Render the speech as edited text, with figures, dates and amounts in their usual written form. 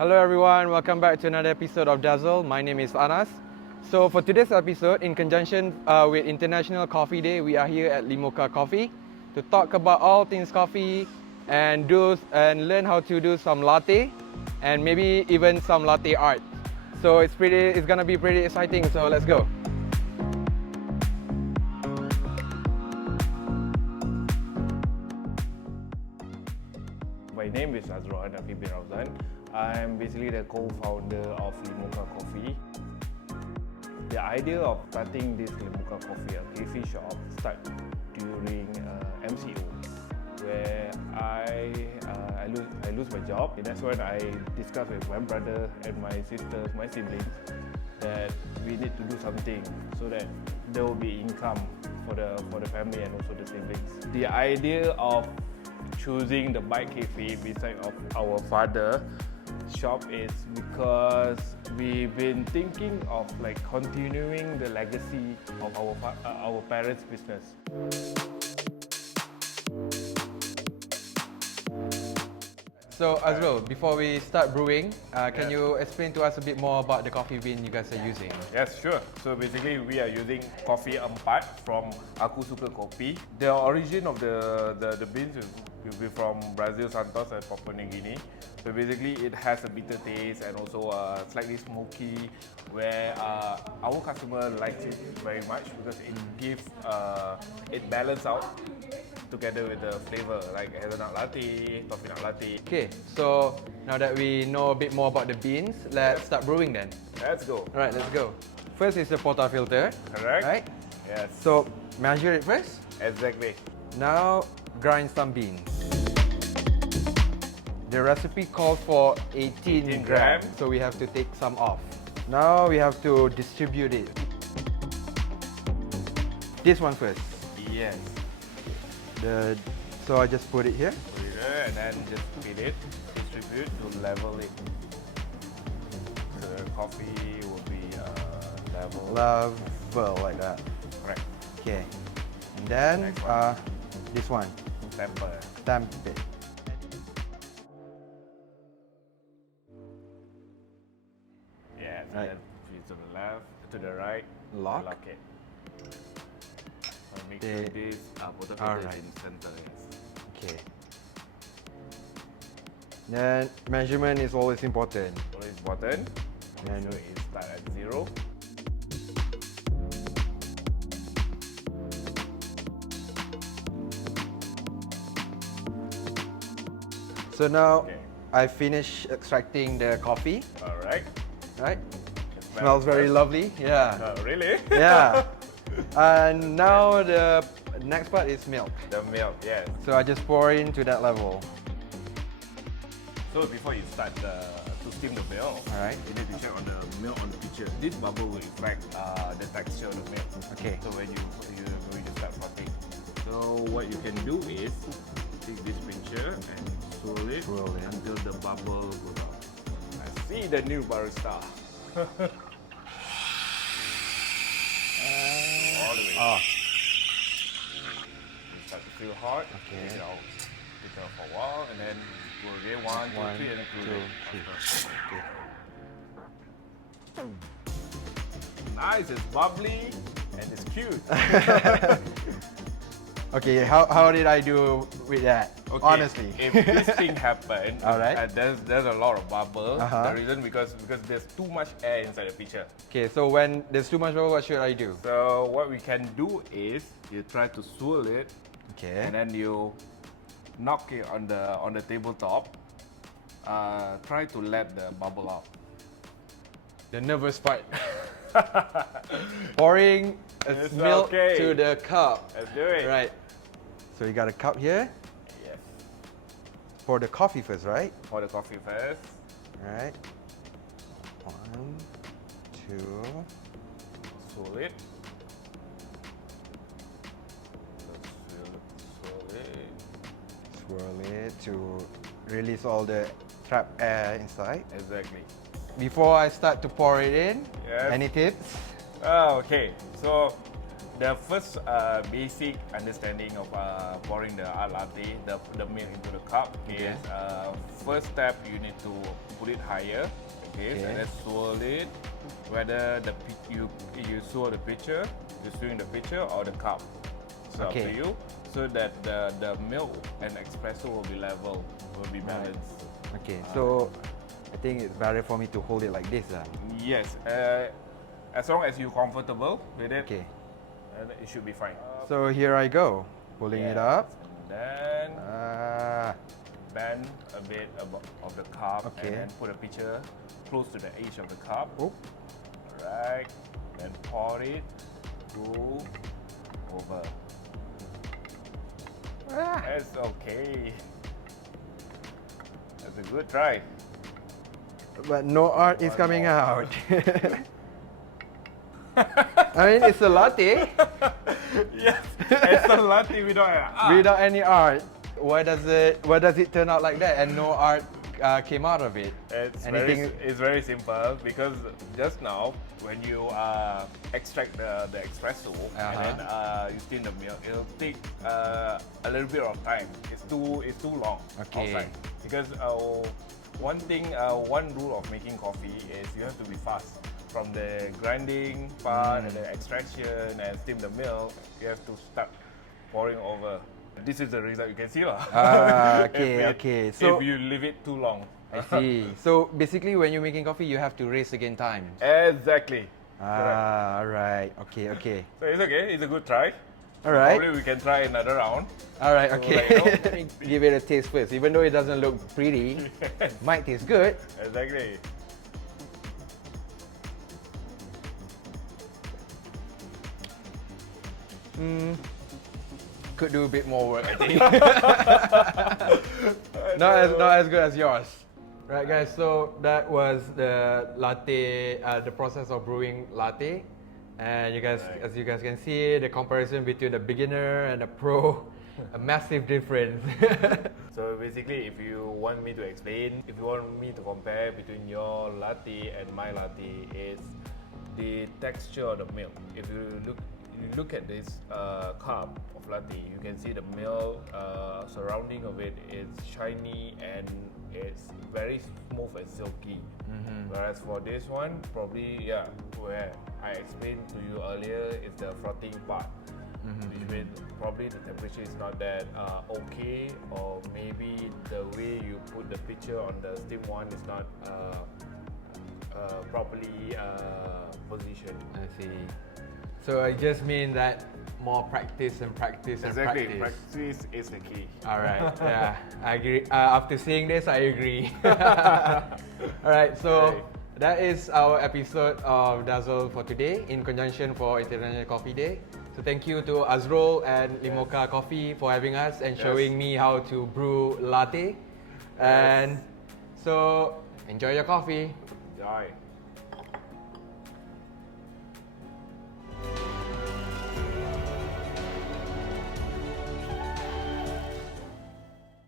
Hello everyone, welcome back to another episode of Dazzle. My name is Anas. So for today's episode, in conjunction with International Coffee Day, we are here at Limoka Coffee to talk about all things coffee and learn how to do some latte and maybe even some latte art. So it's gonna be pretty exciting, so let's go. My name is Dazzle bin Rauzan. I'm basically the co-founder of Limoka Coffee. The idea of starting this Limoka Coffee, a cafe shop, started during MCO, where I lose my job. And that's when I discussed with my brother and my sisters, my siblings, that we need to do something so that there will be income for the family and also the siblings. The idea of choosing the bike cafe beside of our father shop is because we've been thinking of continuing the legacy of our parents' business. So as well, before we start brewing, can you explain to us a bit more about the coffee bean you guys are using? Yes, sure. So basically, we are using coffee empat from Aku Suka Kopi. The origin of the beans will be from Brazil, Santos, and Papua New Guinea. So basically, it has a bitter taste and also slightly smoky, where our customer likes it very much because it balances out together with the flavor, like hazelnut latte, toffee nut latte. Okay, so now that we know a bit more about the beans, let's start brewing then. Let's go. Alright, let's go. First is the portafilter. Correct. Right? Yes. So measure it first. Exactly. Now grind some beans. The recipe calls for 18 grams, so we have to take some off. Now we have to distribute it. This one first. Yes. So I just put it here. Put it there and then just feed it, distribute to level it. So the coffee will be Level like that. Correct. Okay. And then Next one. this one. Temper. Stamp it. Yes. Right. And then feed to the left, to the right. Lock. Lock it. Make sure this portafilter is in center. Yes. Okay. Then measurement is always important. Always important. Make And sure it starts at 0. So now Okay. I finished extracting the coffee. All right. Right? Smells very lovely. Yeah. Really? Yeah. And now the next part is milk. The milk, yes. So I just pour into that level. So before you start to steam the milk, Alright. you need to check on the milk on the picture. This bubble will reflect the texture of the milk. Okay. So when you start frothing. So what you can do is take this pincher and swirl it until the bubble goes out. I see the new barista. All the way. Oh. You start to feel hot. Okay. Take it out. Take it out for a while and then go again. 1, 2, 3 and then close it. Okay. Nice, it's bubbly and it's cute. Okay, how did I do with that? Okay, Honestly. if this thing happened, Alright. there's a lot of bubble. Uh-huh. The reason because there's too much air inside the pitcher. Okay, so when there's too much bubble, what should I do? So what we can do is you try to swirl it Okay. and then you knock it on the tabletop. Try to let the bubble out. The nervous part. Pouring It's milk okay. to the cup. Let's do it. Right. So you got a cup here. Yes. Pour the coffee first, right? Pour the coffee first. Right. 1, 2. Swirl it. Swirl it. Swirl it to release all the trapped air inside. Exactly. Before I start to pour it in, Yes. any tips? Oh, okay. So The first basic understanding of pouring the art latte, the milk into the cup is first step you need to put it higher, okay. And then swirl it. Whether you swirl the pitcher, you swing the pitcher or the cup, it's up to you. So that the milk and espresso will be level, will be balanced. Okay, so I think it's better for me to hold it like this. Yes, as long as you're comfortable with it. Okay. And it should be fine. So here I go, pulling it up. Then bend a bit of the cup and then put a pitcher close to the edge of the cup. Alright, then pour it, go over. That's okay. That's a good try. But no art is coming out. I mean, it's a latte. Yes, it's a latte without art. Without any art. Why does it turn out like that and no art came out of it? It's very simple because just now when you extract the espresso and then you steam the milk, it'll take a little bit of time. It's too long outside because one rule of making coffee is you have to be fast. From the grinding part and the extraction and steam the milk, you have to start pouring over. This is the result you can see lah. Okay. So if you leave it too long. I see. So basically, when you're making coffee, you have to race again time. Exactly. Alright. Okay. So it's okay. It's a good try. Alright. Probably we can try another round. Alright. Okay. So, Let me give it a taste first. Even though it doesn't look pretty, might taste good. Exactly. Could do a bit more work, I think. Not as good as yours. Right, guys, so that was the latte, the process of brewing latte. And you guys, as you guys can see, the comparison between the beginner and the pro, a massive difference. So basically, if you want me to explain, if you want me to compare between your latte and my latte, is the texture of the milk. If you look at this cup of latte, you can see the milk surrounding of it is shiny and it's very smooth and silky. Whereas for this one, probably where I explained to you earlier, is the frothing part. Which means probably the temperature is not that okay, or maybe the way you put the pitcher on the steam one is not properly positioned. I see. So I just mean that more practice and practice and Exactly, practice. practice is the key. Alright, yeah, I agree. After seeing this, I agree. Alright, so that is our episode of Dazzle for today in conjunction for International Coffee Day. So thank you to Azrul and Limoka Coffee for having us and showing me how to brew latte. And so enjoy your coffee. Enjoy.